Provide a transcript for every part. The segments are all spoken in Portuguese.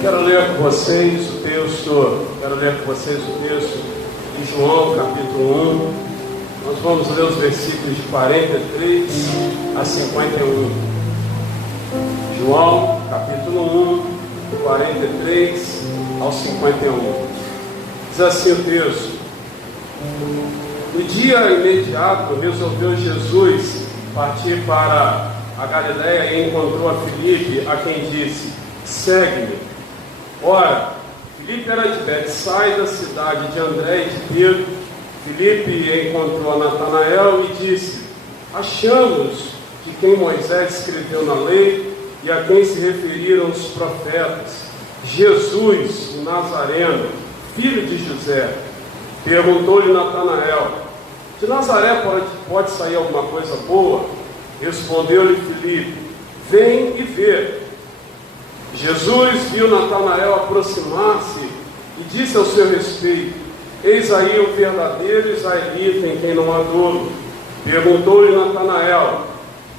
Quero ler com vocês o texto de João, capítulo 1. Nós vamos ler os versículos de 43 a 51. João, capítulo 1, 43 ao 51. Diz assim o texto: No dia imediato, resolveu Jesus partir para a Galiléia e encontrou a Filipe, a quem disse: Segue-me. Ora, Filipe era de Betsaida, cidade de André e de Pedro. Filipe encontrou a Natanael e disse: Achamos de quem Moisés escreveu na lei e a quem se referiram os profetas, Jesus, o Nazareno, filho de José. Perguntou-lhe Natanael: De Nazaré pode sair alguma coisa boa? Respondeu-lhe Filipe: Vem e vê. Jesus viu Natanael aproximar-se e disse ao seu respeito: Eis aí um verdadeiro israelita em quem não há dolo. Perguntou-lhe Natanael: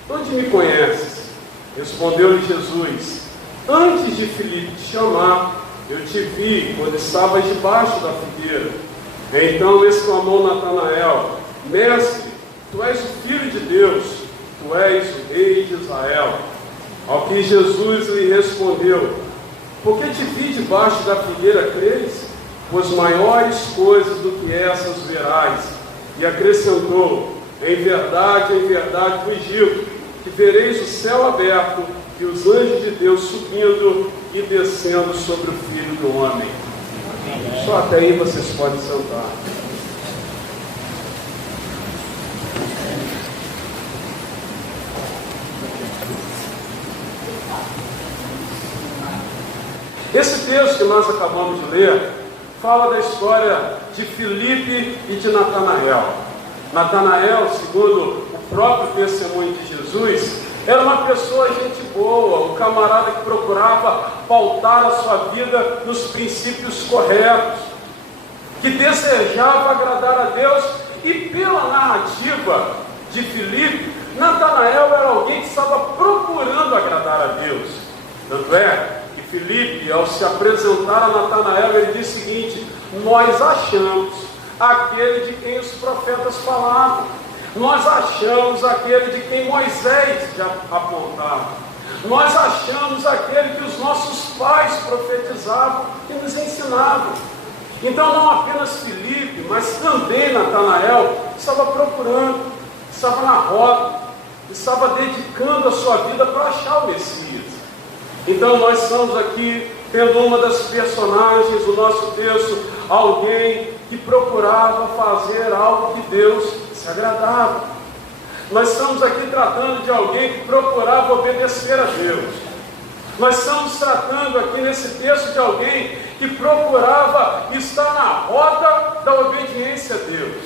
Onde me conheces? Respondeu-lhe Jesus: Antes de Filipe te chamar, eu te vi quando estavas debaixo da figueira. Então exclamou Natanael: Mestre, tu és o Filho de Deus, tu és o Rei de Israel. Ao que Jesus lhe respondeu: Por que te vi debaixo da figueira, crês? Pois maiores coisas do que essas verás. E acrescentou: em verdade vos digo, que vereis o céu aberto e os anjos de Deus subindo e descendo sobre o Filho do Homem. Só até aí vocês podem sentar. Esse texto que nós acabamos de ler fala da história de Filipe e de Natanael. Natanael, segundo o próprio testemunho de Jesus, era uma pessoa gente boa, um camarada que procurava pautar a sua vida nos princípios corretos, que desejava agradar a Deus. E pela narrativa de Filipe, Natanael era alguém que estava procurando agradar a Deus. Tanto é que Filipe, ao se apresentar a Natanael, ele diz o seguinte: nós achamos aquele de quem os profetas falavam, nós achamos aquele de quem Moisés já apontava, nós achamos aquele que os nossos pais profetizavam e nos ensinavam. Então não apenas Filipe, mas também Natanael estava procurando, estava na rota, estava dedicando a sua vida para achar o Messias. Então nós estamos aqui tendo uma das personagens do nosso texto, alguém que procurava fazer algo que Deus se agradava. Nós estamos aqui tratando de alguém que procurava obedecer a Deus. Nós estamos tratando aqui nesse texto de alguém que procurava estar na rota da obediência a Deus.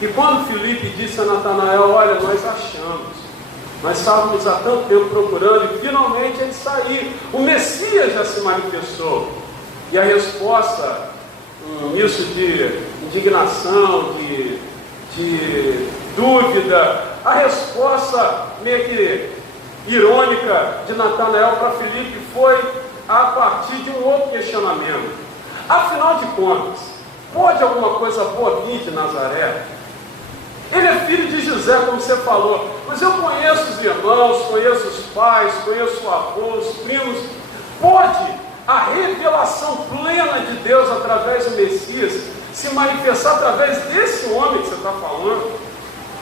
E quando Filipe disse a Natanael: olha, nós achamos, nós estávamos há tanto tempo procurando e finalmente ele saiu, o Messias já se manifestou. E a resposta nisso de indignação, de dúvida, a resposta meio que irônica de Natanael para Filipe foi a partir de um outro questionamento. Afinal de contas, pode alguma coisa boa vir de Nazaré? Ele é filho de José, como você falou, mas eu conheço os irmãos, conheço os pais, conheço o avô, os primos. Pode a revelação plena de Deus através do Messias se manifestar através desse homem que você está falando?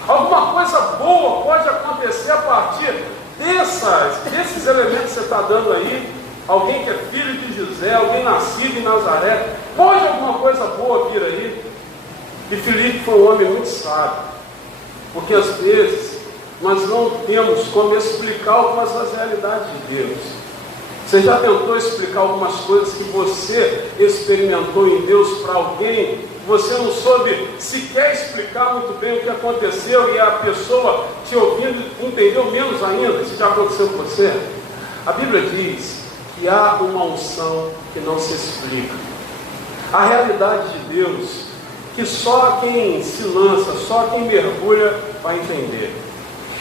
Alguma coisa boa pode acontecer a partir desses elementos que você está dando aí? Alguém que é filho de José, alguém nascido em Nazaré, pode alguma coisa boa vir aí? E Filipe foi um homem muito sábio, porque às vezes nós não temos como explicar algumas das realidades de Deus. Você já tentou explicar algumas coisas que você experimentou em Deus para alguém? Você não soube sequer explicar muito bem o que aconteceu e a pessoa te ouvindo entendeu menos ainda. Isso já aconteceu com você? A Bíblia diz que há uma unção que não se explica. A realidade de Deus que só quem se lança, só quem mergulha vai entender.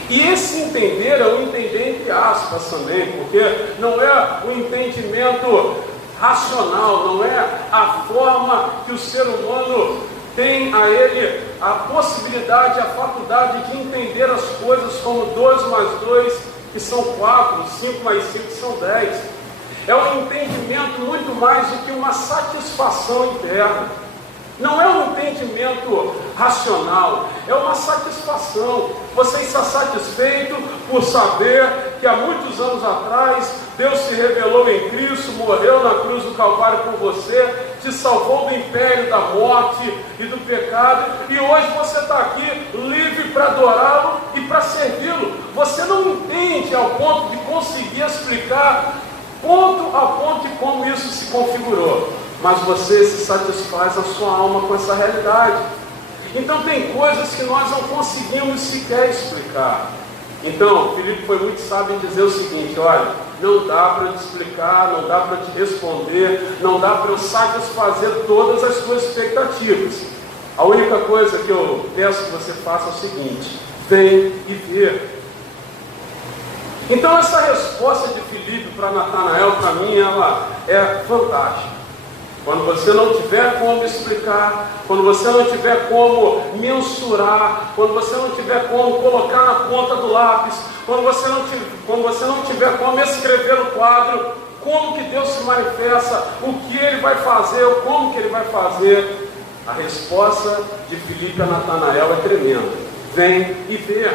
E esse entender é um entender entre aspas também, porque não é um entendimento racional, não é a forma que o ser humano tem a ele a possibilidade, a faculdade de entender as coisas como 2 mais 2, que são 4, 5 mais 5, que são 10. É um entendimento muito mais do que uma satisfação interna. Não é um entendimento racional, é uma satisfação. Você está satisfeito por saber que há muitos anos atrás Deus se revelou em Cristo, morreu na cruz do Calvário por você, te salvou do império da morte e do pecado, e hoje você está aqui livre para adorá-lo e para servi-lo. Você não entende ao ponto de conseguir explicar ponto a ponto de como isso se configurou, mas você se satisfaz a sua alma com essa realidade. Então tem coisas que nós não conseguimos sequer explicar. Então, Filipe foi muito sábio em dizer o seguinte: olha, não dá para eu te explicar, não dá para eu te responder, não dá para eu satisfazer todas as suas expectativas. A única coisa que eu peço que você faça é o seguinte: vem e vê. Então essa resposta de Filipe para Natanael, para mim, ela é fantástica. Quando você não tiver como explicar, quando você não tiver como mensurar, quando você não tiver como colocar na ponta do lápis, quando você não tiver como escrever no quadro como que Deus se manifesta, o que Ele vai fazer, ou como que Ele vai fazer, a resposta de Filipe a Natanael é tremenda: vem e vê.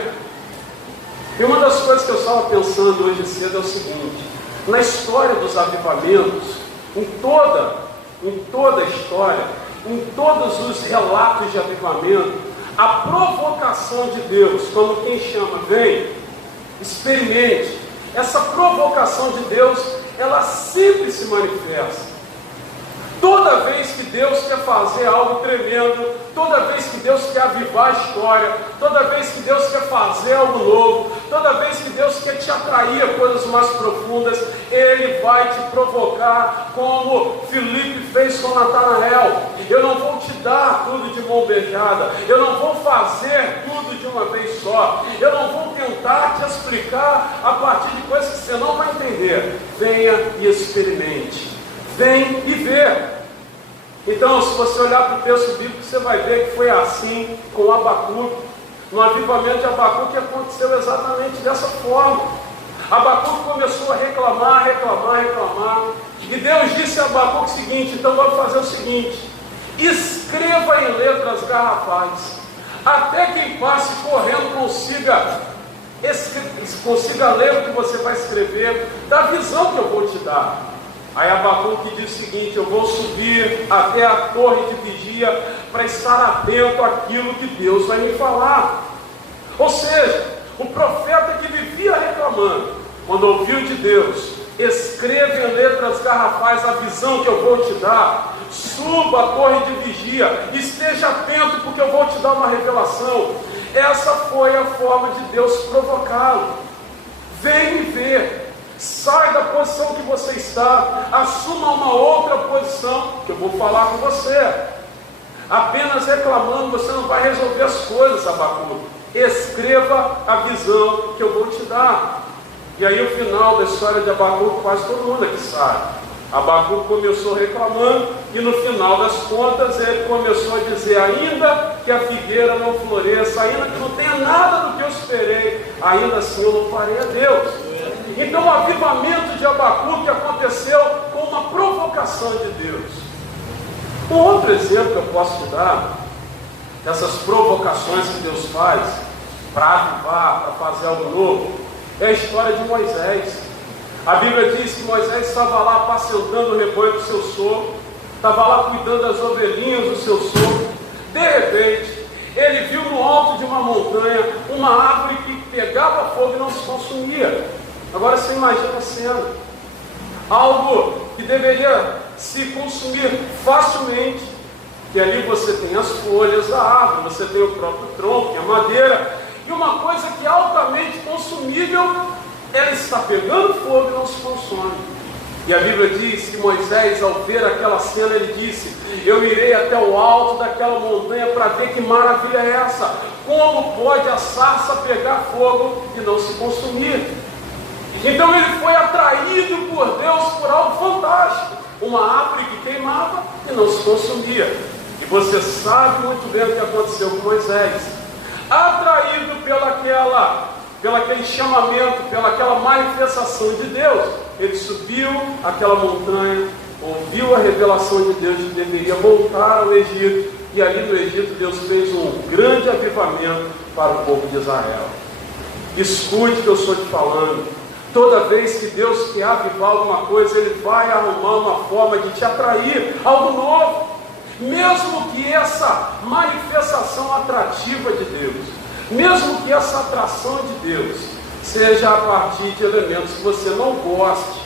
E uma das coisas que eu estava pensando hoje cedo é o seguinte: na história dos avivamentos, em toda a história, em todos os relatos de avivamento, a provocação de Deus, como quem chama, vem, experimente, essa provocação de Deus, ela sempre se manifesta. Toda vez que Deus quer fazer algo tremendo, toda vez que Deus quer avivar a história, toda vez que Deus quer fazer algo novo, toda vez que Deus quer te atrair a coisas mais profundas, Ele vai te provocar, como Filipe fez com Natanael. Eu não vou te dar tudo de mão beijada, eu não vou fazer tudo de uma vez só, eu não vou tentar te explicar a partir de coisas que você não vai entender. Venha e experimente. Vem e vê. Então, se você olhar para o texto bíblico, você vai ver que foi assim com Abacuque. No avivamento de Abacuque aconteceu exatamente dessa forma. Abacuque começou a reclamar. E Deus disse a Abacuque o seguinte: então vamos fazer o seguinte: escreva em letras garrafais, até quem passe correndo consiga ler o que você vai escrever, da visão que eu vou te dar. Aí Abacuque diz o seguinte: eu vou subir até a torre de vigia para estar atento àquilo que Deus vai me falar. Ou seja, o profeta que vivia reclamando, quando ouviu de Deus: escreva em letras garrafais a visão que eu vou te dar, suba a torre de vigia, esteja atento porque eu vou te dar uma revelação. Essa foi a forma de Deus provocá-lo. Vem me ver. Sai da posição que você está, assuma uma outra posição, que eu vou falar com você. Apenas reclamando você não vai resolver as coisas, Abacuque. Escreva a visão que eu vou te dar. E aí o final da história de Abacuque quase todo mundo aqui sabe. Abacuque começou reclamando e no final das contas ele começou a dizer: ainda que a figueira não floresça, ainda que não tenha nada do que eu esperei, ainda assim eu louvarei a Deus. Então o avivamento de Abacuque aconteceu com uma provocação de Deus. Um outro exemplo que eu posso te dar dessas provocações que Deus faz para avivar, para fazer algo novo, é a história de Moisés. A Bíblia diz que Moisés estava lá apacentando o rebanho do seu sogro, estava lá cuidando das ovelhinhas do seu sogro. De repente, ele viu no alto de uma montanha uma árvore que pegava fogo e não se consumia. Agora você imagina a cena: algo que deveria se consumir facilmente, e ali você tem as folhas da árvore, você tem o próprio tronco, a madeira, e uma coisa que é altamente consumível, ela está pegando fogo e não se consome. E a Bíblia diz que Moisés, ao ver aquela cena, ele disse: eu irei até o alto daquela montanha para ver que maravilha é essa. Como pode a sarça pegar fogo e não se consumir? Então ele foi atraído por Deus por algo fantástico. uma árvore que queimava e não se consumia. E você sabe muito bem o que aconteceu com Moisés. Atraído pelaquele chamamento, pelaquela manifestação de Deus, ele subiu aquela montanha, ouviu a revelação de Deus que deveria voltar ao Egito, e ali no Egito Deus fez um grande avivamento para o povo de Israel. Escute o que eu estou te falando. Toda vez que Deus quer avivar alguma coisa, Ele vai arrumar uma forma de te atrair algo novo. Mesmo que essa manifestação atrativa de Deus, mesmo que essa atração de Deus seja a partir de elementos que você não goste,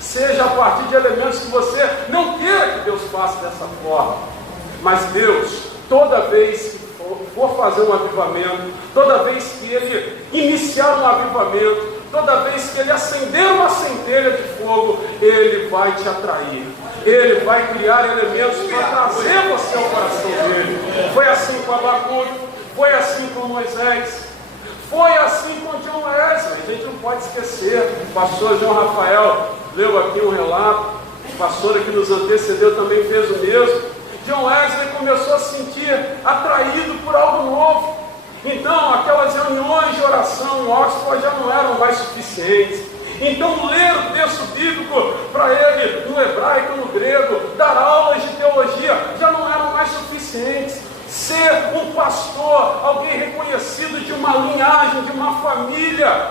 seja a partir de elementos que você não queira que Deus faça dessa forma. Mas Deus, toda vez que for fazer um avivamento, toda vez que Ele iniciar um avivamento, toda vez que Ele acender uma centelha de fogo, Ele vai te atrair. Ele vai criar elementos para trazer você ao coração dele. Foi assim com Abacuque, foi assim com Moisés, foi assim com John Wesley. A gente não pode esquecer. O pastor João Rafael leu aqui um relato, o pastor que nos antecedeu também fez o mesmo. John Wesley começou a se sentir atraído por algo novo. Então, aquelas reuniões de oração em Oxford já não eram mais suficientes. Então, ler o texto bíblico para ele, no hebraico, no grego, dar aulas de teologia, já não eram mais suficientes. Ser um pastor, alguém reconhecido de uma linhagem, de uma família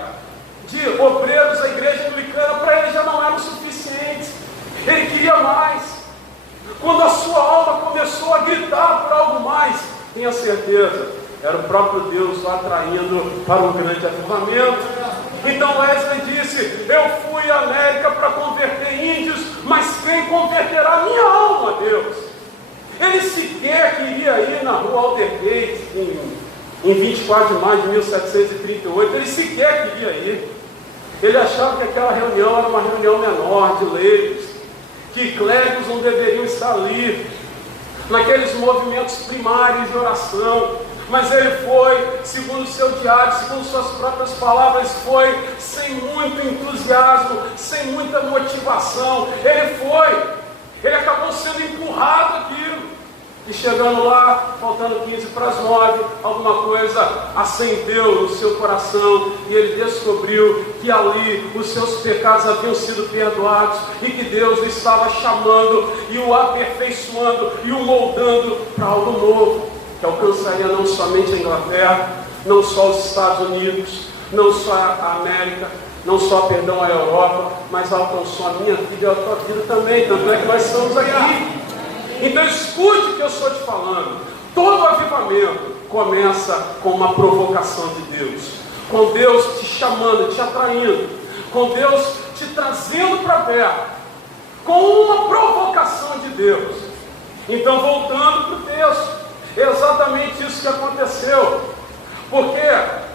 de obreiros da igreja anglicana, para ele já não eram suficientes. Ele queria mais. Quando a sua alma começou a gritar por algo mais, tenha certeza, era o próprio Deus o atraindo para um grande avivamento. Então Wesley disse: eu fui à América para converter índios, mas quem converterá a minha alma a Deus? Ele sequer queria ir na rua Aldergate em 24 de maio de 1738, ele sequer queria ir. Ele achava que aquela reunião era uma reunião menor de leigos, que clérigos não deveriam estar ali, naqueles movimentos primários de oração. Mas ele foi, segundo o seu diário, segundo suas próprias palavras, foi sem muito entusiasmo, sem muita motivação. Ele acabou sendo empurrado aquilo. E chegando lá, faltando 15 para as 9, alguma coisa acendeu no seu coração e ele descobriu que ali os seus pecados haviam sido perdoados e que Deus o estava chamando e o aperfeiçoando e o moldando para algo novo, que alcançaria não somente a Inglaterra, não só os Estados Unidos, não só a América, não só, a Europa, mas alcançou a minha vida e a tua vida também. Tanto é que nós estamos aqui. Então escute o que eu estou te falando. Todo avivamento começa com uma provocação de Deus, com Deus te chamando, te atraindo, com Deus te trazendo para perto, com uma provocação de Deus. Então, voltando para o texto, é exatamente isso que aconteceu, porque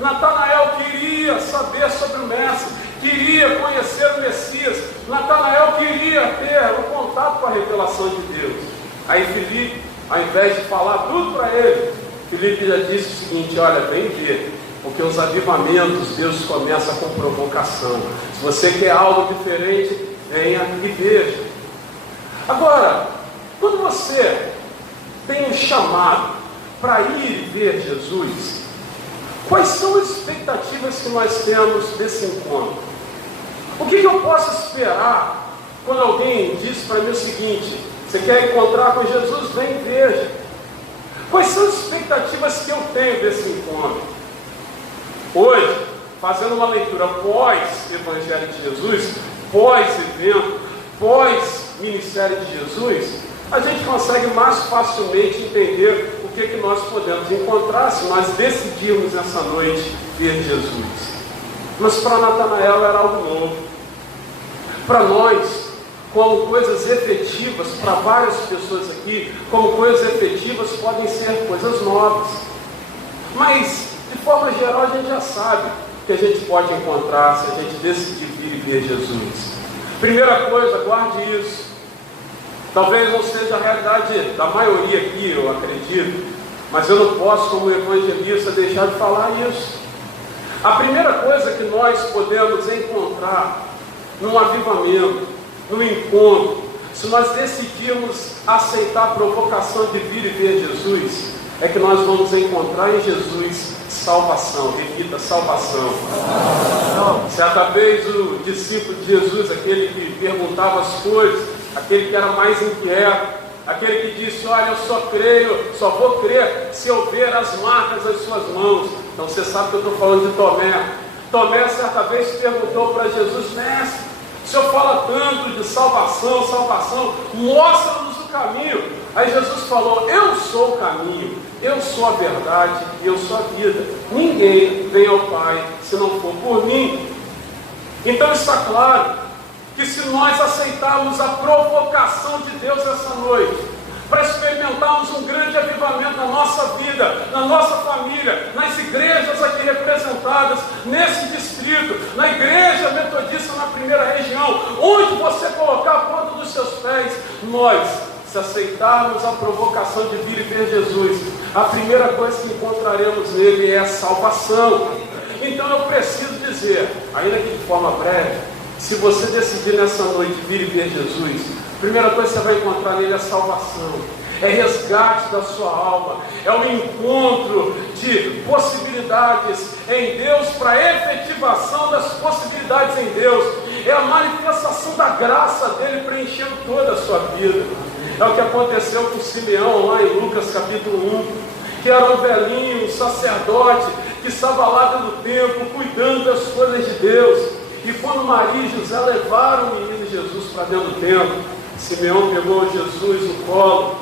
Natanael queria saber sobre o Mestre, queria conhecer o Messias. Natanael queria ter o contato com a revelação de Deus. Aí Filipe, ao invés de falar tudo para ele, Filipe já disse o seguinte: olha, vem ver, porque os avivamentos Deus começa com provocação. Se você quer algo diferente, venha e veja. Agora, quando você tem um chamado para ir ver Jesus, quais são as expectativas que nós temos desse encontro? O que eu posso esperar quando alguém diz para mim o seguinte: você quer encontrar com Jesus? Vem e veja. Quais são as expectativas que eu tenho desse encontro? Hoje, fazendo uma leitura pós-Evangelho de Jesus, pós-evento, pós-ministério de Jesus, a gente consegue mais facilmente entender o que nós podemos encontrar se nós decidirmos essa noite ver Jesus. Mas para Natanael era algo novo. Para nós, como coisas efetivas, para várias pessoas aqui, como coisas efetivas podem ser coisas novas. Mas, de forma geral, a gente já sabe que a gente pode encontrar se a gente decidir vir e ver Jesus. Primeira coisa, guarde isso. Talvez não seja a realidade da maioria aqui, eu acredito, mas eu não posso, como evangelista, deixar de falar isso. A primeira coisa que nós podemos encontrar num avivamento, num encontro, se nós decidirmos aceitar a provocação de vir e ver Jesus, é que nós vamos encontrar em Jesus salvação. Repita, salvação. Certa vez o discípulo de Jesus, aquele que perguntava as coisas, aquele que era mais inquieto, aquele que disse: olha, eu só creio, só vou crer se eu ver as marcas das suas mãos. Então você sabe que eu estou falando de Tomé. Tomé certa vez perguntou para Jesus: mestre, o senhor fala tanto de salvação, mostra-nos o caminho. Aí Jesus falou: eu sou o caminho, eu sou a verdade e eu sou a vida. Ninguém vem ao Pai se não for por mim. Então está claro que se nós aceitarmos a provocação de Deus essa noite, para experimentarmos um grande avivamento na nossa vida, na nossa família, nas igrejas aqui representadas, nesse distrito, na igreja metodista na primeira região, onde você colocar a ponta dos seus pés, nós, se aceitarmos a provocação de vir e ver Jesus, a primeira coisa que encontraremos nele é a salvação. Então eu preciso dizer, ainda que de forma breve, se você decidir nessa noite vir e ver Jesus, a primeira coisa que você vai encontrar nele é salvação, é resgate da sua alma, é um encontro de possibilidades em Deus para a efetivação das possibilidades em Deus, é a manifestação da graça dele preenchendo toda a sua vida. É o que aconteceu com Simeão lá em Lucas capítulo 1, que era um velhinho, um sacerdote, que estava lá dentro do templo, cuidando das coisas de Deus. E quando Maria e José levaram o menino Jesus para dentro do templo, Simeão pegou Jesus no colo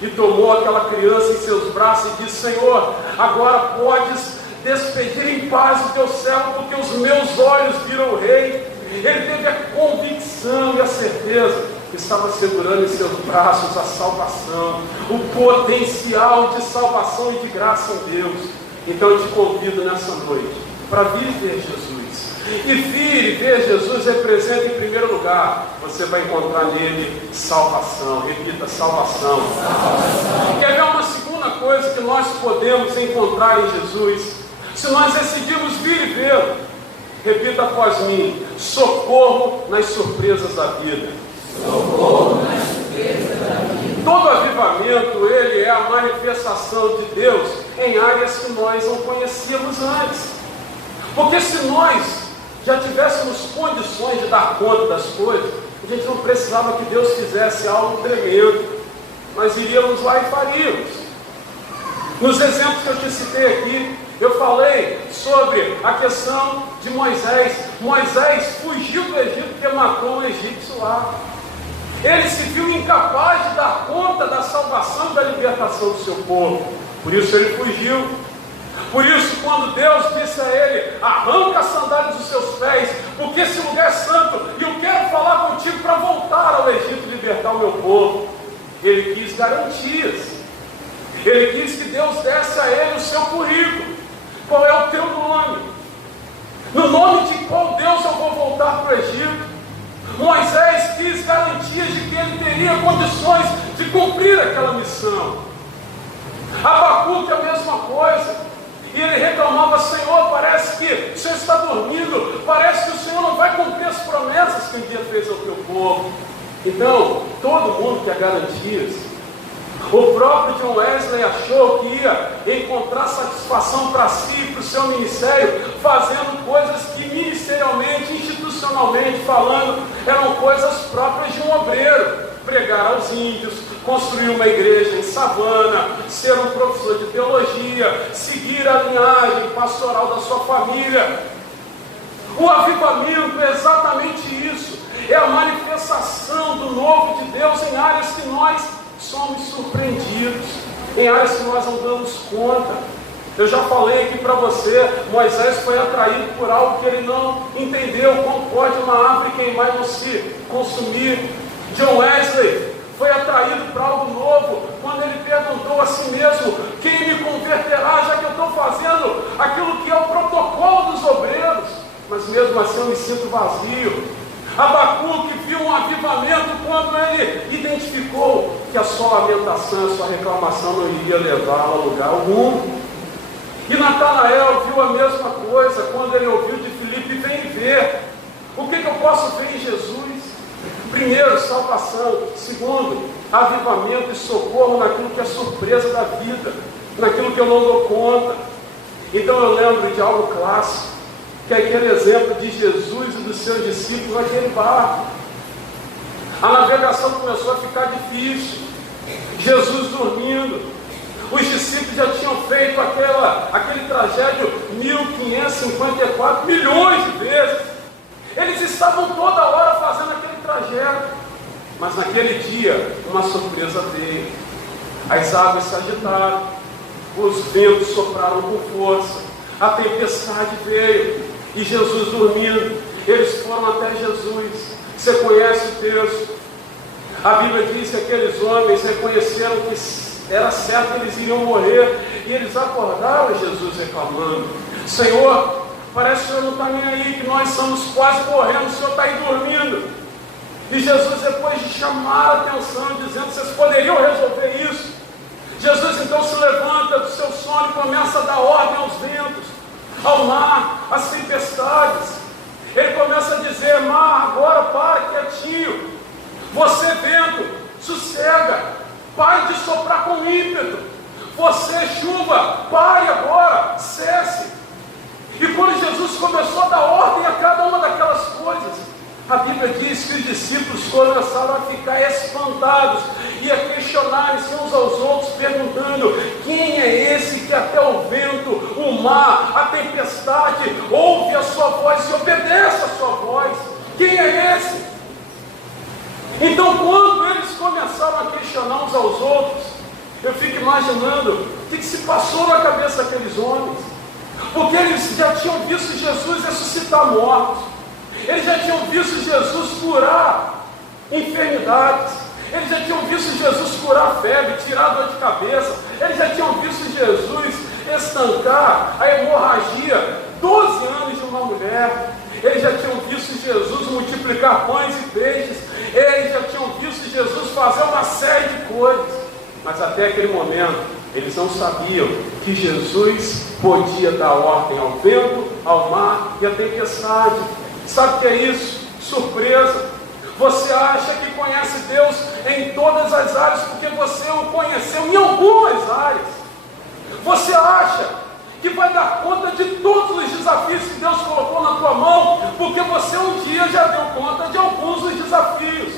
e tomou aquela criança em seus braços e disse: Senhor, agora podes despedir em paz o teu servo, porque os meus olhos viram o rei. Ele teve a convicção e a certeza que estava segurando em seus braços a salvação, o potencial de salvação e de graça em Deus. Então eu te convido nessa noite para vir ver Jesus. E vir e ver Jesus representa, em primeiro lugar, você vai encontrar nele salvação. Repita, salvação. Quer ver uma segunda coisa que nós podemos encontrar em Jesus? Se nós decidirmos vir e vê-lo, repita após mim: socorro nas surpresas da vida. Socorro nas surpresas da vida. Todo avivamento, ele é a manifestação de Deus em áreas que nós não conhecíamos antes. Porque se nós já tivéssemos condições de dar conta das coisas, a gente não precisava que Deus fizesse algo tremendo. Nós iríamos lá e faríamos. Nos exemplos que eu te citei aqui, eu falei sobre a questão de Moisés. Moisés fugiu do Egito porque matou um egípcio lá. Ele se viu incapaz de dar conta da salvação e da libertação do seu povo. Por isso ele fugiu. Por isso, quando Deus disse a ele: arranca as sandálias dos seus pés, porque esse lugar é santo, e eu quero falar contigo para voltar ao Egito e libertar o meu povo, ele quis garantias. Ele quis que Deus desse a ele o seu currículo. Qual é o teu nome? No nome de qual Deus eu vou voltar para o Egito? Moisés quis garantias de que ele teria condições de cumprir aquela missão. Abacuque é a mesma coisa. E ele reclamava: Senhor, parece que o Senhor está dormindo, parece que o Senhor não vai cumprir as promessas que um dia fez ao teu povo. Então, todo mundo quer garantias. O próprio John Wesley achou que ia encontrar satisfação para si e para o seu ministério, fazendo coisas que ministerialmente, institucionalmente falando, eram coisas próprias de um obreiro. Pregar aos índios, construir uma igreja em Savana, ser um professor de teologia, seguir a linhagem pastoral da sua família. O avivamento é exatamente isso, é a manifestação do novo de Deus em áreas que nós somos surpreendidos, em áreas que nós não damos conta. Eu já falei aqui para você, Moisés foi atraído por algo que ele não entendeu. Como pode uma árvore queimar e não se consumir? John Wesley foi atraído para algo novo quando ele perguntou a si mesmo: quem me converterá, já que eu estou fazendo aquilo que é o protocolo dos obreiros, mas mesmo assim eu me sinto vazio. Abacuque viu um avivamento quando ele identificou que a sua lamentação, a sua reclamação não iria levá-lo a lugar algum. E Natanael viu a mesma coisa quando ele ouviu de Filipe: vem ver. O que eu posso ver em Jesus? Primeiro, salvação. Segundo, avivamento e socorro naquilo que é surpresa da vida, naquilo que eu não dou conta. Então eu lembro de algo clássico, que é aquele exemplo de Jesus e dos seus discípulos naquele barco. A navegação começou a ficar difícil, Jesus dormindo, os discípulos já tinham feito aquele trajeto 1554 milhões de vezes, eles estavam toda hora fazendo aquele trajeto, mas naquele dia uma surpresa veio, as águas se agitaram, os ventos sopraram com força, a tempestade veio, e Jesus dormindo, eles foram até Jesus. Você conhece o texto? A Bíblia diz que aqueles homens reconheceram que era certo que eles iriam morrer, e eles acordaram Jesus reclamando: Senhor, parece que o Senhor não está nem aí, que nós estamos quase morrendo, o Senhor está aí dormindo. E Jesus, depois de chamar a atenção, dizendo: vocês poderiam resolver isso? Jesus então se levanta do seu sono e começa a dar ordem aos ventos, ao mar, às tempestades. Ele começa a dizer: mar, agora para quietinho. Você, vento, sossega, pare de soprar com ímpeto. Você, chuva, pare agora, cesse. E quando Jesus começou a dar ordem a cada uma daquelas coisas, a Bíblia diz que os discípulos começaram a ficar espantados e a questionarem-se uns aos outros, perguntando: quem é esse que até o vento, o mar, a tempestade ouve a sua voz e obedece a sua voz? Quem é esse? Então, quando eles começaram a questionar uns aos outros, eu fico imaginando o que se passou na cabeça daqueles homens, porque eles já tinham visto Jesus ressuscitar mortos, eles já tinham visto Jesus curar enfermidades, eles já tinham visto Jesus curar febre, tirar dor de cabeça, eles já tinham visto Jesus estancar a hemorragia, 12 anos de uma mulher, eles já tinham visto Jesus multiplicar pães e peixes, eles já tinham visto Jesus fazer uma série de coisas, mas até aquele momento eles não sabiam que Jesus podia dar ordem ao vento, ao mar e à tempestade. Sabe o que é isso? Surpresa. Você acha que conhece Deus em todas as áreas porque você o conheceu em algumas áreas. Você acha que vai dar conta de todos os desafios que Deus colocou na tua mão porque você um dia já deu conta de alguns dos desafios.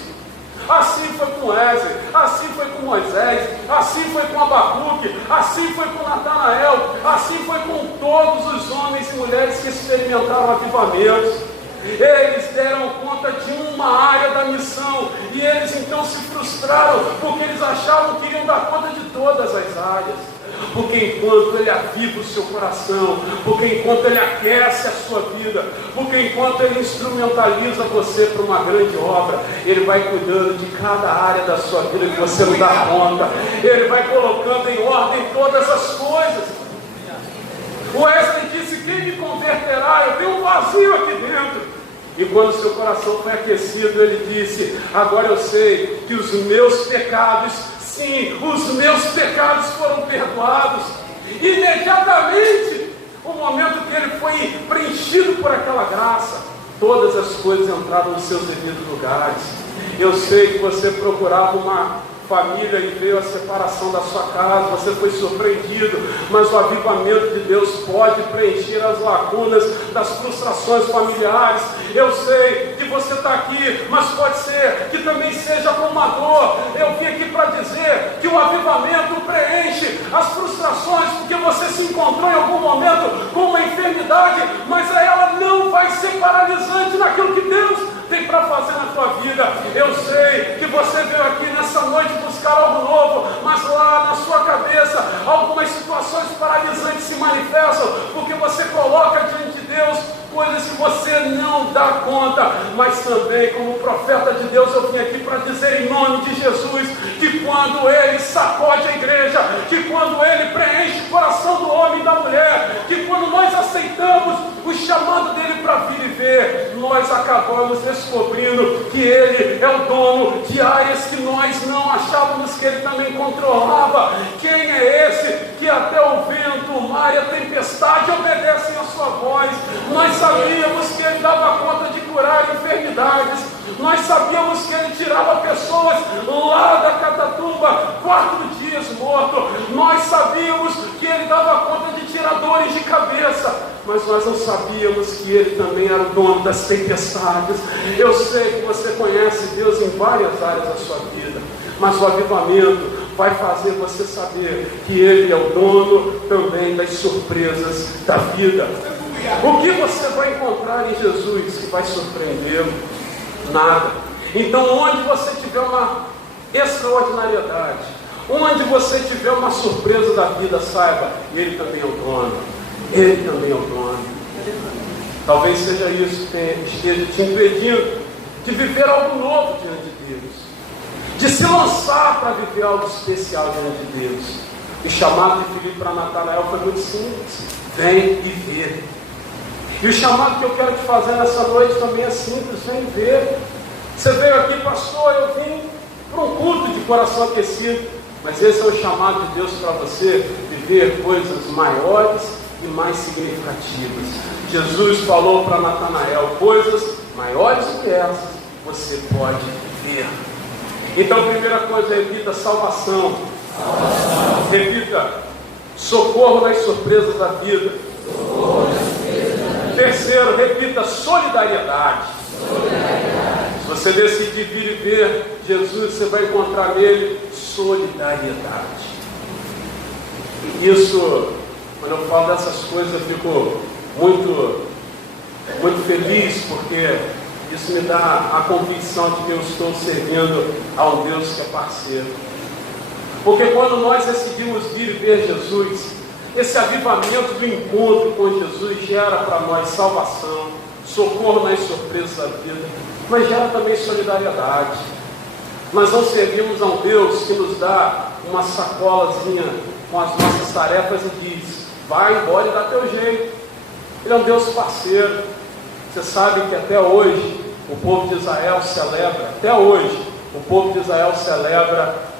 Assim foi com Ézra, assim foi com Moisés, assim foi com Abacuque, assim foi com Natanael, assim foi com todos os homens e mulheres que experimentaram avivamentos. Eles deram conta de uma área da missão e eles então se frustraram porque eles achavam que iriam dar conta de todas as áreas. Porque enquanto Ele aviva o seu coração, porque enquanto Ele aquece a sua vida, porque enquanto Ele instrumentaliza você para uma grande obra, Ele vai cuidando de cada área da sua vida que você não dá conta. Ele vai colocando em ordem todas as coisas. O Wesley disse: quem me converterá? Eu tenho um vazio aqui dentro. E quando seu coração foi aquecido, ele disse: agora eu sei que os meus pecados, sim, os meus pecados foram perdoados. Imediatamente, o momento que ele foi preenchido por aquela graça, todas as coisas entraram nos seus devidos lugares. Eu sei que você procurava uma família e veio a separação da sua casa, você foi surpreendido, mas o avivamento de Deus pode preencher as lacunas das frustrações familiares. Eu sei que você está aqui, mas pode ser que também seja com uma dor. Eu vim aqui para dizer que o avivamento preenche as frustrações, porque você se encontrou em algum momento com uma enfermidade, mas ela não vai ser paralisante naquilo que Deus tem para fazer na tua vida. Eu sei que você veio aqui nessa noite buscar algo novo, mas lá na sua cabeça algumas situações paralisantes se manifestam, porque você coloca diante de Deus coisas que você não dá conta. Mas também, como profeta de Deus, eu vim aqui para dizer em nome de Jesus, que quando Ele sacode a igreja, que quando Ele preenche o coração do homem e da mulher, que quando nós aceitamos o chamado dele para vir e ver, nós acabamos descobrindo que Ele é o dono de áreas que nós não achávamos que Ele também controlava. Quem é esse que até o vento, o mar e a tempestade obedecem a sua voz? Nós sabíamos que Ele dava conta de curar enfermidades, Nós sabíamos que Ele tirava pessoas lá da catatumba, 4 dias morto. Nós sabíamos que Ele dava conta de tirar dores de cabeça, mas nós não sabíamos que Ele também era o dono das tempestades. Eu sei que você conhece Deus em várias áreas da sua vida, mas o avivamento vai fazer você saber que Ele é o dono também das surpresas da vida. O que você vai encontrar em Jesus que vai surpreendê-lo? Nada. Então, onde você tiver uma extraordinariedade, onde você tiver uma surpresa da vida, saiba, Ele também é o dono. Ele também é o dono. Talvez seja isso que esteja te impedindo de viver algo novo diante de Deus, de se lançar para viver algo especial diante de Deus. O chamado de Filipe para Natanael foi muito simples: vem e vê. E o chamado que eu quero te fazer nessa noite também é simples: vem ver. Você veio aqui, pastor, eu vim para um culto de coração aquecido, mas esse é o chamado de Deus para você viver coisas maiores e mais significativas. Jesus falou para Natanael: coisas maiores do que essas você pode ver. Então, primeira coisa, repita: salvação. Repita: socorro nas surpresas da vida. Terceiro, repita: solidariedade. Se você decidir vir e ver Jesus, você vai encontrar nele solidariedade. E isso, quando eu falo dessas coisas, eu fico muito feliz, porque isso me dá a convicção de que eu estou servindo a um Deus que é parceiro. Porque quando nós decidimos vir e ver Jesus, esse avivamento do encontro com Jesus gera para nós salvação, socorro nas surpresas da vida, mas gera também solidariedade. Nós não servimos a um Deus que nos dá uma sacolazinha com as nossas tarefas e diz: vai embora e dá teu jeito. Ele é um Deus parceiro. Você sabe que até hoje o povo de Israel celebra,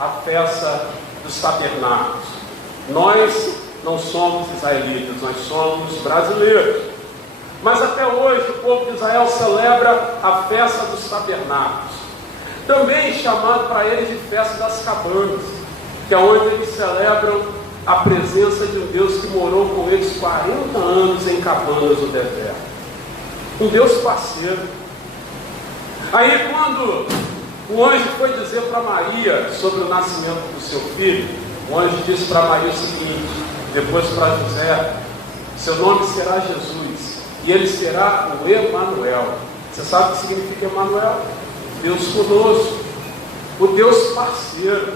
a festa dos tabernáculos. Nós não somos israelitas, nós somos brasileiros. Mas até hoje o povo de Israel celebra a festa dos tabernáculos, também chamado para eles de festa das cabanas, que é onde eles celebram a presença de um Deus que morou com eles 40 anos em cabanas no deserto. Um Deus parceiro. Aí quando o anjo foi dizer para Maria sobre o nascimento do seu filho, o anjo disse para Maria o seguinte, depois para José: seu nome será Jesus, e ele será o Emanuel. Você sabe o que significa Emanuel? Deus conosco, o Deus parceiro.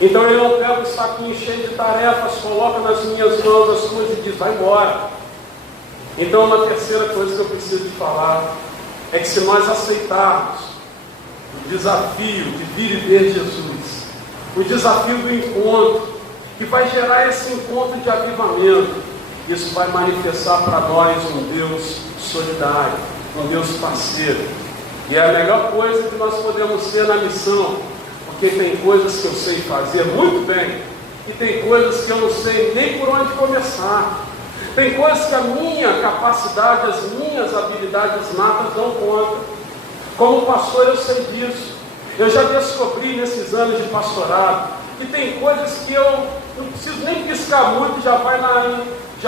Então ele não pega um saquinho cheio de tarefas, coloca nas minhas mãos as coisas e diz: vai embora. Então uma terceira coisa que eu preciso te falar é que se nós aceitarmos o desafio de vir e ver Jesus, o desafio do encontro, que vai gerar esse encontro de avivamento, isso vai manifestar para nós um Deus solidário, um Deus parceiro. E é a melhor coisa que nós podemos ser na missão, porque tem coisas que eu sei fazer muito bem, e tem coisas que eu não sei nem por onde começar. Tem coisas que a minha capacidade, as minhas habilidades natas dão conta. Como pastor eu sei disso. Eu já descobri nesses anos de pastorado que tem coisas que eu não preciso nem piscar muito, já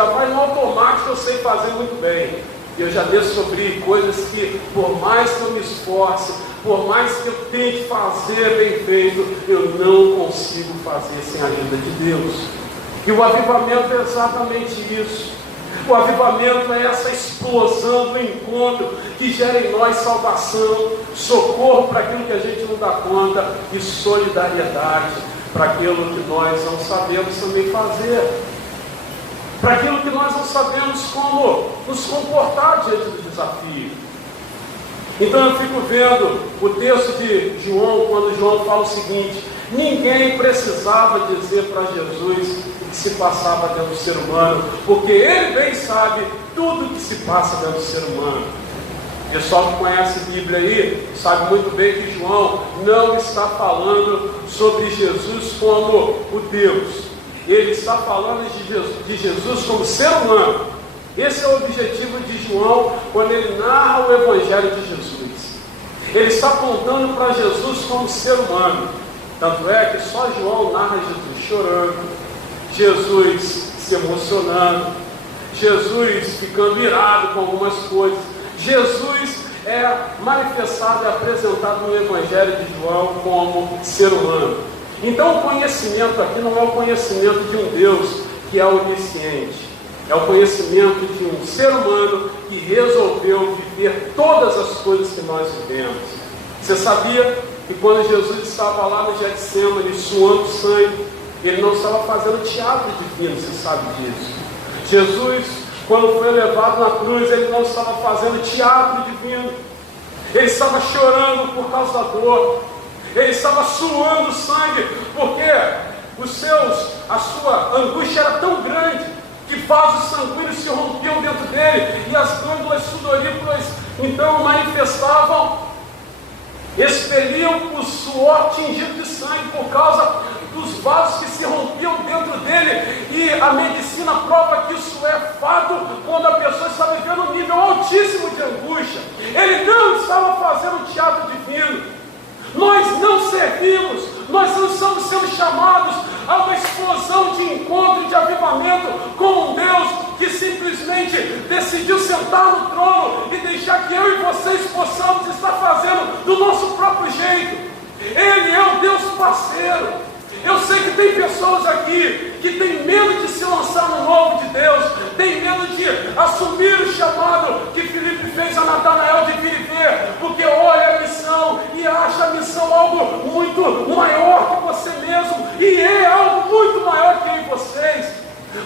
vai no automático, eu sei fazer muito bem. E eu já descobri coisas que, por mais que eu me esforce, por mais que eu tente fazer bem feito, eu não consigo fazer sem a ajuda de Deus. E o avivamento é exatamente isso. O avivamento é essa explosão do encontro que gera em nós salvação, socorro para aquilo que a gente não dá conta e solidariedade para aquilo que nós não sabemos também fazer, para aquilo que nós não sabemos como nos comportar diante do desafio. Então eu fico vendo o texto de João, quando João fala o seguinte: ninguém precisava dizer para Jesus o que se passava dentro do ser humano, porque ele bem sabe tudo o que se passa dentro do ser humano. O pessoal que conhece a Bíblia aí sabe muito bem que João não está falando sobre Jesus como o Deus. Ele está falando de Jesus como ser humano. Esse é o objetivo de João quando ele narra o Evangelho de Jesus. Ele está apontando para Jesus como ser humano. Tanto é que só João narra Jesus chorando, Jesus se emocionando, Jesus ficando irado com algumas coisas. Jesus é manifestado e apresentado no Evangelho de João como ser humano. Então o conhecimento aqui não é o conhecimento de um Deus que é onisciente, é o conhecimento de um ser humano que resolveu viver todas as coisas que nós vivemos. Você sabia que quando Jesus estava lá no Getsemane suando sangue, ele não estava fazendo teatro divino, você sabe disso. Jesus, quando foi levado na cruz, ele não estava fazendo teatro divino. Ele estava chorando por causa da dor. Ele estava suando sangue, porque a sua angústia era tão grande que vasos sanguíneos se rompiam dentro dele e as glândulas sudoríparas então manifestavam, expeliam o suor tingido de sangue por causa dos vasos que se rompiam dentro dele. E a medicina prova que isso é fato quando a pessoa está vivendo um nível altíssimo de angústia. Ele não estava fazendo teatro divino. Nós não servimos, nós não estamos sendo chamados a uma explosão de encontro, de avivamento com um Deus que simplesmente decidiu sentar no trono e deixar que eu e vocês possamos estar fazendo do nosso próprio jeito. Ele é o Deus parceiro. Eu sei que tem pessoas aqui que têm medo de se lançar no novo de Deus, tem medo de assumir o chamado que Filipe fez a Natanael de vir e ver, porque olha a missão e acha a missão algo muito maior que você mesmo, e é algo muito maior que eu e vocês,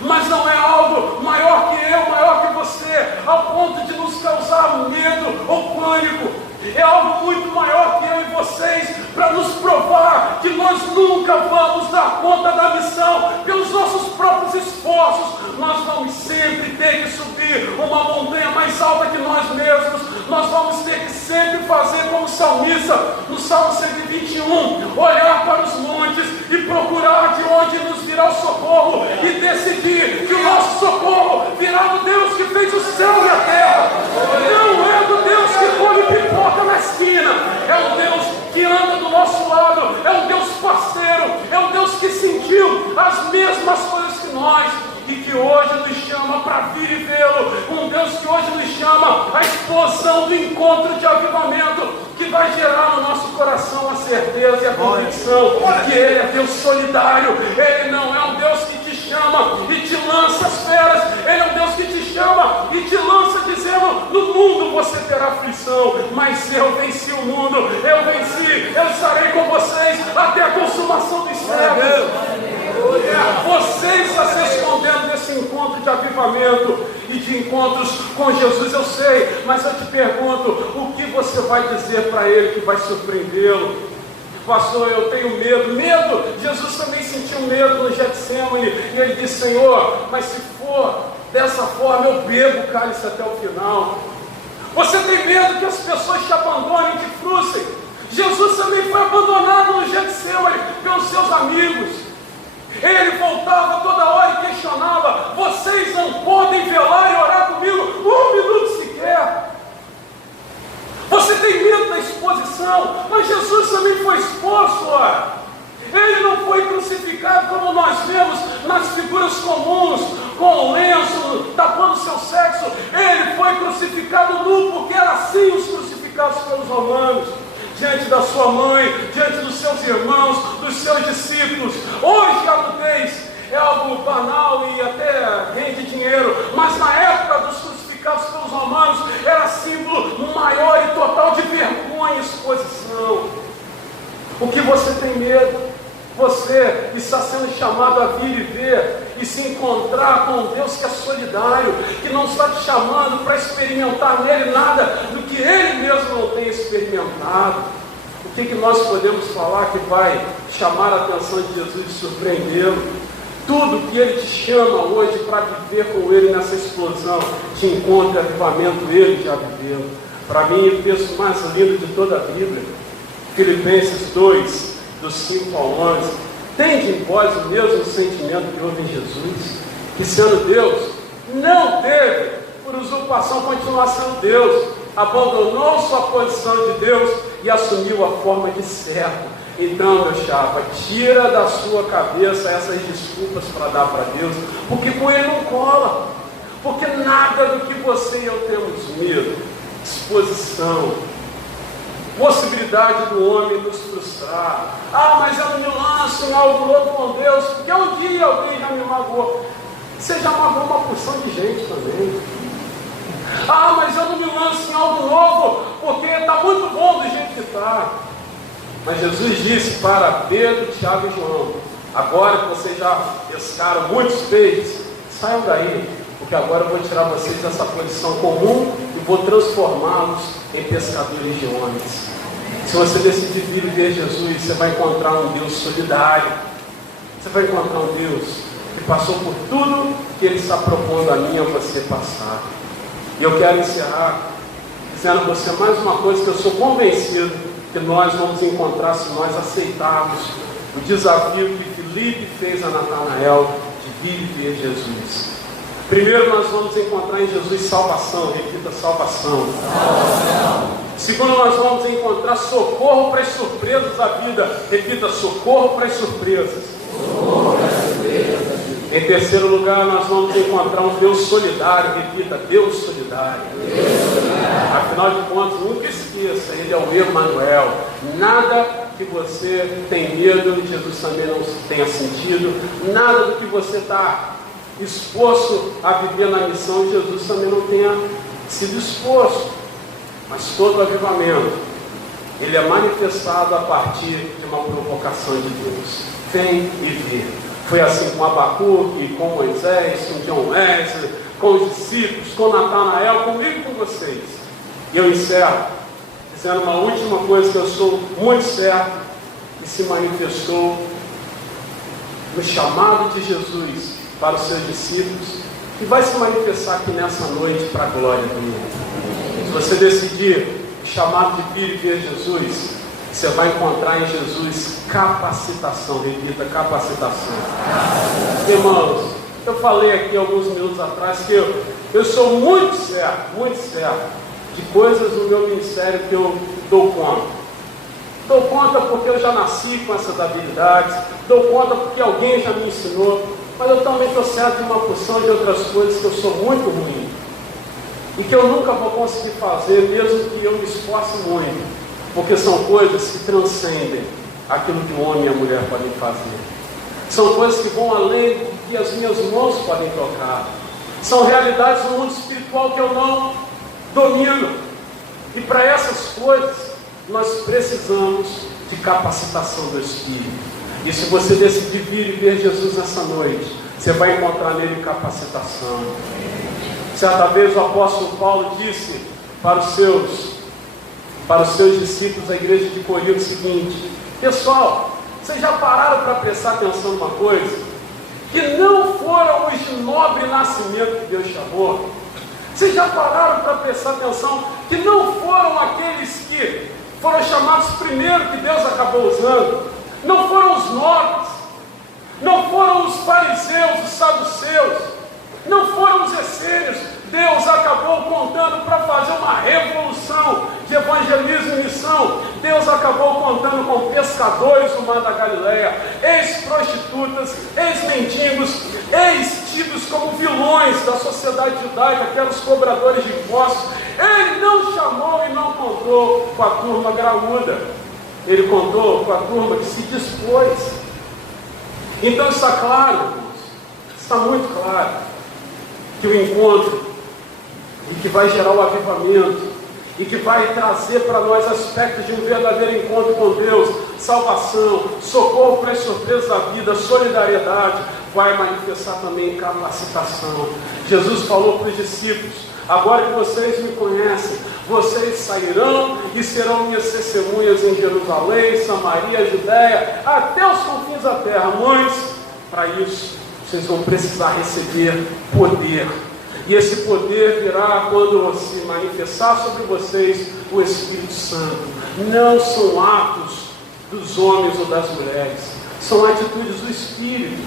mas não é algo maior que eu, maior que você, ao ponto de nos causar medo ou pânico. É algo muito maior que eu e vocês, para nos provar que nós nunca vamos dar conta da missão pelos nossos próprios esforços. Nós vamos sempre ter que subir uma montanha mais alta que nós mesmos. Nós vamos ter que sempre fazer como o salmista, no Salmo 121, olhar para os montes e procurar de onde nos virá o socorro, e decidir que o nosso socorro virá do Deus que fez o céu e a terra. Não é do Deus que come pipoca na esquina, é um Deus que anda do nosso lado, é um Deus parceiro, é um Deus que sentiu as mesmas coisas que nós e que hoje nos chama para vir e vê-lo. Um Deus que hoje nos chama à explosão do encontro de avivamento, que vai gerar no nosso coração a certeza e a convicção que Ele é Deus solidário. Ele não é um Deus que te chama e te lança as feras, Ele é um Deus que te chama e te lança dizendo: no mundo você terá aflição, mas eu venci o mundo, eu venci, eu estarei com vocês até a consumação dos séculos. Você está se escondendo desse encontro de avivamento e de encontros com Jesus, eu sei, mas eu te pergunto, o que você vai dizer para Ele que vai surpreendê-lo? Pastor, eu tenho medo. Jesus também sentiu medo no Getsemane, e ele disse: Senhor, mas se for dessa forma, eu bebo o cálice até o final. Você tem medo que as pessoas te abandonem, te frustrem? Jesus também foi abandonado no Getsemane pelos seus amigos. Ele voltava toda hora e questionava: vocês não podem velar e orar comigo um minuto sequer? Você tem medo da exposição, mas Jesus também foi exposto, olha. Ele não foi crucificado como nós vemos nas figuras comuns, com lenço, tapando seu sexo. Ele foi crucificado nu, porque era assim os crucificados pelos romanos, diante da sua mãe, diante dos seus irmãos, dos seus discípulos. Hoje a nudez é algo banal e até rende dinheiro, mas na época dos crucificados pelos romanos era símbolo maior e total de vergonha e exposição. O que você tem medo? Você está sendo chamado a vir e ver e se encontrar com um Deus que é solidário, que não está te chamando para experimentar nele nada do que Ele mesmo não tem experimentado. O que nós podemos falar que vai chamar a atenção de Jesus e surpreendê-lo? Tudo que Ele te chama hoje para viver com Ele nessa explosão de encontro e avivamento, Ele já viveu. Para mim, o texto mais lindo de toda a Bíblia, Filipenses 2, dos 5 ao 11, tende em vós o mesmo sentimento que houve em Jesus, que sendo Deus, não teve por usurpação continuar sendo Deus, abandonou sua posição de Deus e assumiu a forma de servo. Então, meu chapa, tira da sua cabeça essas desculpas para dar para Deus, porque com Ele não cola. Porque nada do que você e eu temos medo, disposição, possibilidade do homem nos frustrar. Ah, mas eu não me lanço em algo novo com Deus, porque um dia alguém já me magoou. Você já magoou uma porção de gente também. Ah, mas eu não me lanço em algo novo, porque está muito bom do jeito que está. Mas Jesus disse para Pedro, Tiago e João: agora que vocês já pescaram muitos peixes, saiam daí, porque agora eu vou tirar vocês dessa posição comum e vou transformá-los em pescadores de homens. Se você decidir vir e ver Jesus, você vai encontrar um Deus solidário. Você vai encontrar um Deus que passou por tudo que Ele está propondo a mim e a você passar. E eu quero encerrar dizendo a você mais uma coisa que eu sou convencido que nós vamos encontrar se nós aceitarmos o desafio que Filipe fez a Natanael de vir e ver Jesus. Primeiro, nós vamos encontrar em Jesus salvação. Repita: salvação. Segundo, nós vamos encontrar socorro para as surpresas da vida. Repita: socorro para as surpresas. Em terceiro lugar, nós vamos encontrar um Deus solidário. Repita: Deus solidário. Afinal de contas, nunca esqueça, Ele é o Emanuel. Nada que você tem medo, Jesus também não tenha sentido. Nada do que você está exposto a viver na missão, Jesus também não tenha sido exposto. Mas todo avivamento, ele é manifestado a partir de uma provocação de Deus. Vem e vê. Foi assim com Abacuque, com Moisés, com John Wesley, com os discípulos, com Natanael, comigo e com vocês. E eu encerro dizendo uma última coisa que eu sou muito certo que se manifestou no chamado de Jesus para os seus discípulos, que vai se manifestar aqui nessa noite para a glória dele. Se você decidir o chamado de vir e ver Jesus, você vai encontrar em Jesus capacitação. Repita: capacitação. Irmãos, eu falei aqui alguns minutos atrás que eu sou muito certo de coisas no meu ministério que eu dou conta. Dou conta porque eu já nasci com essas habilidades, dou conta porque alguém já me ensinou, mas eu também estou certo de uma porção de outras coisas que eu sou muito ruim e que eu nunca vou conseguir fazer, mesmo que eu me esforce muito, porque são coisas que transcendem aquilo que o homem e a mulher podem fazer. São coisas que vão além do que as minhas mãos podem tocar. São realidades do mundo espiritual que eu não domino. E para essas coisas, nós precisamos de capacitação do Espírito. E se você decidir vir e ver Jesus nessa noite, você vai encontrar nele capacitação. Certa vez o apóstolo Paulo disse para os seus discípulos da igreja de Corinto o seguinte: pessoal, vocês já pararam para prestar atenção numa coisa? Que não foram os de nobre nascimento que Deus chamou. Vocês já pararam para prestar atenção que não foram aqueles que foram chamados primeiro que Deus acabou usando? Não foram os nobres, não foram os fariseus, os saduceus, não foram os essênios. Deus acabou contando para fazer uma revolução de evangelismo e missão. Deus acabou contando com pescadores do mar da Galileia, ex-prostitutas, ex-mendigos, ex-tidos como vilões da sociedade judaica, que eram os cobradores de impostos. Ele não chamou e não contou com a turma graúda. Ele contou com a turma que se dispôs. Então está claro, irmãos, está muito claro, que o encontro, e que vai gerar o avivamento, e que vai trazer para nós aspectos de um verdadeiro encontro com Deus, salvação, socorro para as surpresas da vida, solidariedade, vai manifestar também capacitação. Jesus falou para os discípulos: agora que vocês me conhecem, vocês sairão e serão minhas testemunhas em Jerusalém, Samaria, Judéia, até os confins da terra. Mas, para isso, vocês vão precisar receber poder. E esse poder virá quando se manifestar sobre vocês o Espírito Santo. Não são atos dos homens ou das mulheres, são atitudes do Espírito.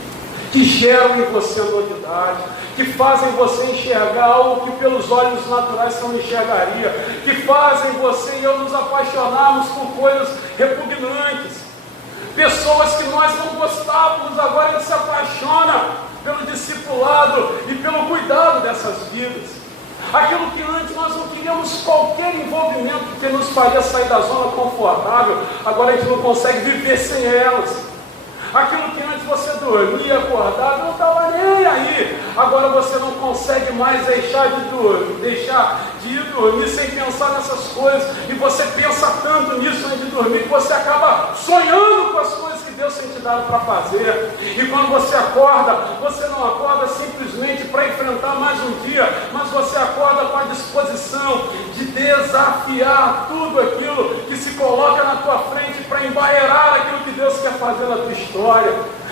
que geram em você a novidade, que fazem você enxergar algo que pelos olhos naturais você não enxergaria, que fazem você e eu nos apaixonarmos por coisas repugnantes. Pessoas que nós não gostávamos, agora a gente se apaixona pelo discipulado e pelo cuidado dessas vidas. Aquilo que antes nós não queríamos qualquer envolvimento que nos faria sair da zona confortável, agora a gente não consegue viver sem elas. Aquilo que antes você dormia acordado, não estava nem aí. Agora você não consegue mais deixar de ir dormir sem pensar nessas coisas. E você pensa tanto nisso antes de dormir que você acaba sonhando com as coisas que Deus tem te dado para fazer. E quando você acorda, você não acorda simplesmente para enfrentar mais um dia, mas você acorda com a disposição de desafiar tudo aquilo que se coloca na tua frente para embarrear aquilo que Deus quer fazer na tua história.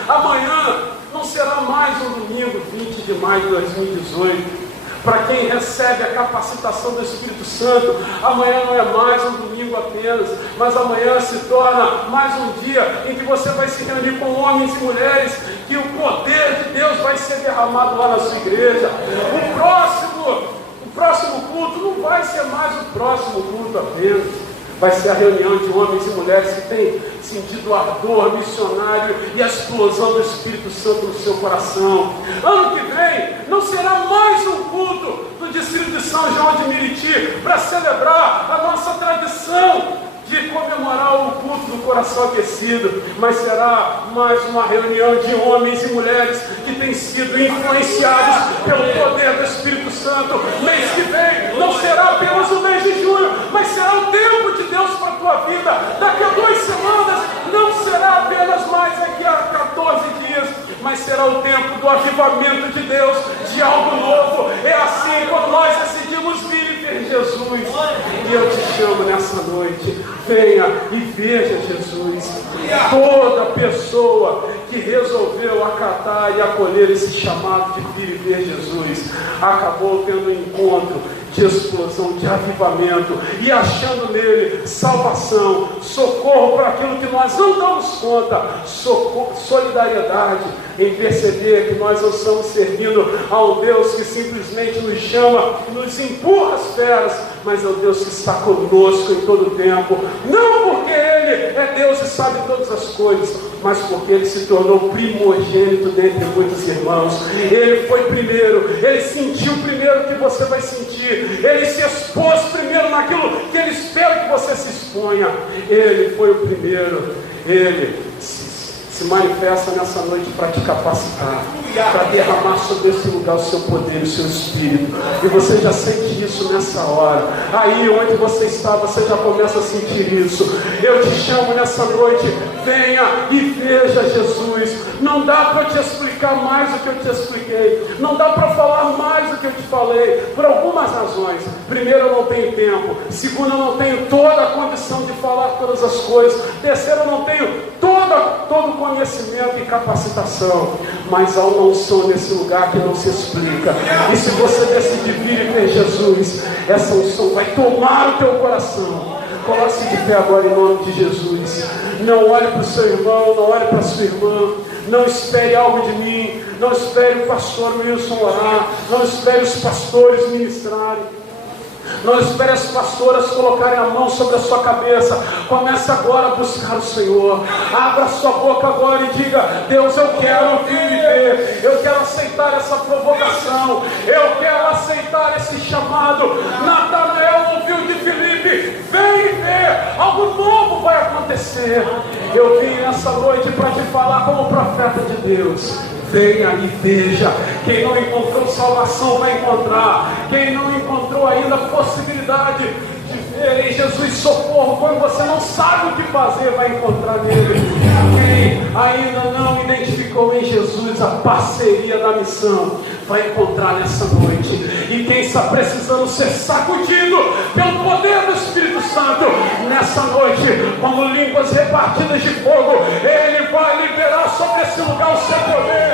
Amanhã não será mais um domingo 20 de maio de 2018. Para quem recebe a capacitação do Espírito Santo, amanhã não é mais um domingo apenas, mas amanhã se torna mais um dia em que você vai se reunir com homens e mulheres, que o poder de Deus vai ser derramado lá na sua igreja. O próximo culto não vai ser mais o próximo culto apenas. Vai ser a reunião de homens e mulheres que têm sentido o ardor missionário e a explosão do Espírito Santo no seu coração. Ano que vem não será mais um culto do distrito de São João de Meriti para celebrar a nossa tradição de comemorar o culto do coração aquecido, mas será mais uma reunião de homens e mulheres que têm sido influenciados pelo poder do Espírito Santo. Mês que vem não será apenas o mês de junho, mas será o tempo de Deus para a tua vida. Daqui a 2 semanas não será apenas mais daqui a 14 dias, mas será o tempo do avivamento de Deus, de algo novo. É assim quando nós decidimos vir e ver Jesus. E eu te chamo nessa noite, venha e veja Jesus. Toda pessoa que resolveu acatar e acolher esse chamado de vir e ver Jesus, acabou tendo um encontro de explosão, de avivamento, e achando nele salvação, socorro para aquilo que nós não damos conta, solidariedade em perceber que nós não estamos servindo a um Deus que simplesmente nos chama, nos empurra as feras, mas é o Deus que está conosco em todo o tempo, não porque Ele é Deus e sabe todas as coisas, mas porque Ele se tornou primogênito dentre muitos irmãos. Ele foi primeiro, Ele sentiu primeiro o que você vai sentir, Ele se expôs primeiro naquilo que Ele espera que você se exponha. Ele foi o primeiro, Ele se manifesta nessa noite para te capacitar, para derramar sobre esse lugar o seu poder, o seu Espírito. E você já sente isso nessa hora. Aí onde você está, você já começa a sentir isso. Eu te chamo nessa noite, venha e veja Jesus. Não dá para te explicar mais do que eu te expliquei, não dá para falar mais do que eu te falei, por algumas razões. Primeiro, eu não tenho tempo. Segundo, eu não tenho toda a condição de falar todas as coisas. Terceiro, eu não tenho todo o conhecimento e capacitação. Mas há uma unção nesse lugar que não se explica. E se você decidir vir e ver Jesus, essa unção vai tomar o teu coração. Coloque-se de pé agora em nome de Jesus. Não olhe para o seu irmão, não olhe para a sua irmã. Não espere algo de mim. Não espere o pastor Wilson orar. Não espere os pastores ministrarem. Não espere as pastoras colocarem a mão sobre a sua cabeça. Comece agora a buscar o Senhor. Abra sua boca agora e diga: Deus, eu quero vir e ver. Eu quero aceitar essa provocação. Eu quero aceitar esse chamado. Natanael ouviu de Filipe: vem e vê. Algo novo vai acontecer. Eu vim nessa noite para te falar como profeta de Deus. Venha e veja. Quem não encontrou salvação vai encontrar. Quem não encontrou ainda a possibilidade de ver em Jesus socorro quando você não sabe o que fazer, vai encontrar nele. Quem ainda não identificou em Jesus a parceria da missão, vai encontrar nessa noite. E quem está precisando ser sacudido pelo poder do Espírito Santo, nessa noite, como línguas repartidas de fogo, Ele vai liberar sobre esse lugar o seu poder.